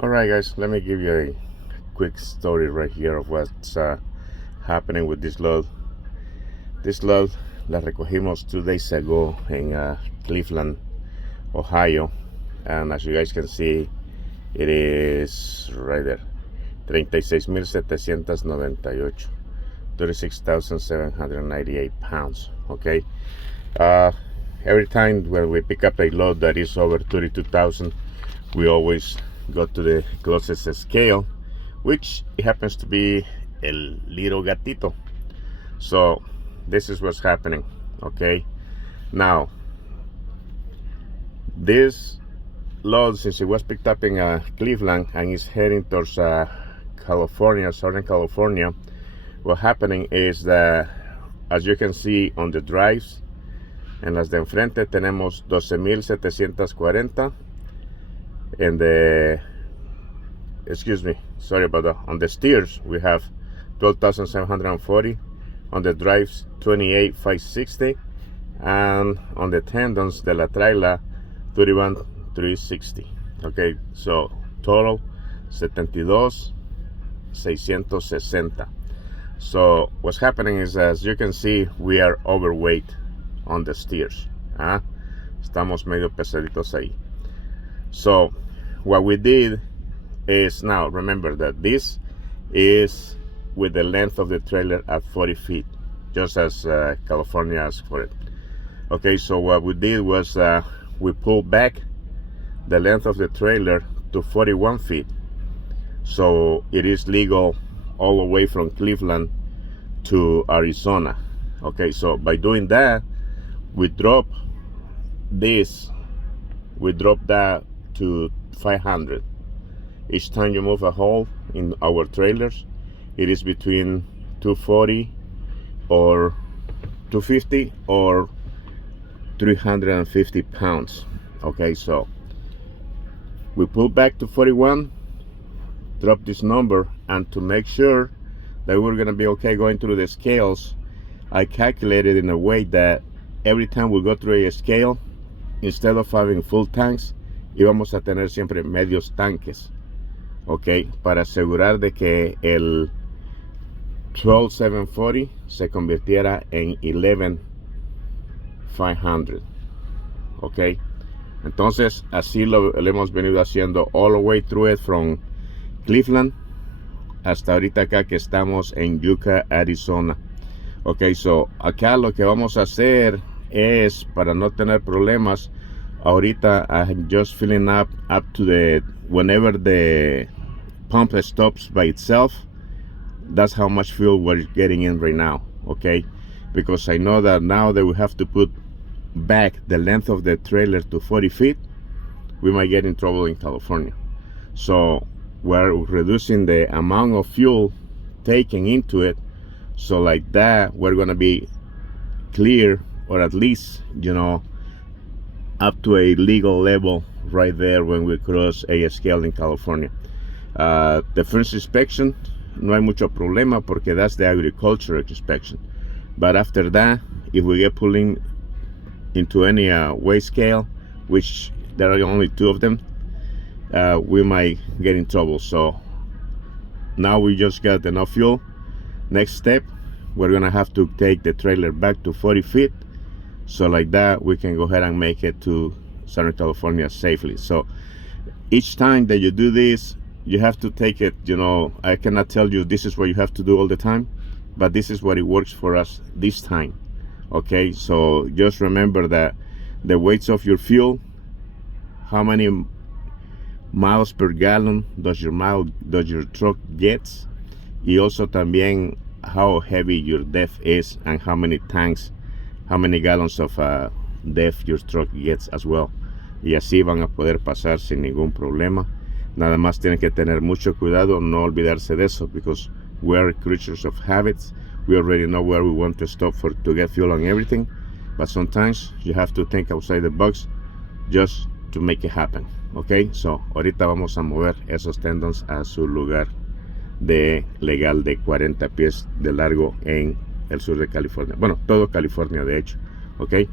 Alright guys, let me give you a quick story right here of what's happening with this load. This load la recogimos 2 days ago in Cleveland, Ohio, and as you guys can see, it is right there, 36,798, 36,798 pounds. Okay, every time when we pick up a load that is over 32,000, we always go to the closest scale, which happens to be el little gatito. So this is what's happening. Okay, now this load, since it was picked up in Cleveland and is heading towards California, Southern California, what's happening is that, as you can see on the drives, en las de enfrente tenemos 12,740. And on the steers we have 12,740, on the drives 28,560, and on the tendons de la Traila 31,360. Okay, so total 72,660. So what's happening is, as you can see, we are overweight on the steers. Estamos medio pesaditos ahí. So what we did is, now remember that this is with the length of the trailer at 40 feet, just as California asked for it. Okay, so what we did was we pulled back the length of the trailer to 41 feet. So it is legal all the way from Cleveland to Arizona. Okay, so by doing that, we drop that to 500. Each time you move a hole in our trailers, it is between 240 or 250 or 350 pounds. Okay, so we pull back to 41, drop this number, and to make sure that we're gonna be okay going through the scales, I calculated in a way that every time we go through a scale, instead of having full tanks, íbamos a tener siempre medios tanques, ok, para asegurar de que el 12,740 se convirtiera en 11,500, ok. Entonces así lo hemos venido haciendo all the way through it from Cleveland hasta ahorita acá que estamos en Yucca, Arizona. Ok, so acá lo que vamos a hacer es, para no tener problemas, ahorita I'm just filling up to the, whenever the pump stops by itself, that's how much fuel we're getting in right now. Okay, because I know that now that we have to put back the length of the trailer to 40 feet, we might get in trouble in California. So we're reducing the amount of fuel taken into it, so like that we're gonna be clear, or at least, you know, up to a legal level right there when we cross a scale in California. The first inspection, no hay mucho problema porque that's the agriculture inspection. But after that, if we get pulling into any weight scale, which there are only 2 of them, we might get in trouble. So now we just got enough fuel. Next step, we're gonna have to take the trailer back to 40 feet. So like that, we can go ahead and make it to Southern California safely. So each time that you do this, you have to take it, you know, I cannot tell you this is what you have to do all the time, but this is what it works for us this time. Okay, so just remember that the weights of your fuel, how many miles per gallon does your truck gets, y also también how heavy your depth is and how many tanks, how many gallons of depth your truck gets as well. Y así van a poder pasar sin ningún problema. Nada más tienen que tener mucho cuidado, no olvidarse de eso, because we're creatures of habits. We already know where we want to stop to get fuel and everything, but sometimes you have to think outside the box just to make it happen. Okay, so ahorita vamos a mover esos tendons a su lugar de legal de 40 pies de largo en el sur de California. Bueno, todo California de hecho. Ok,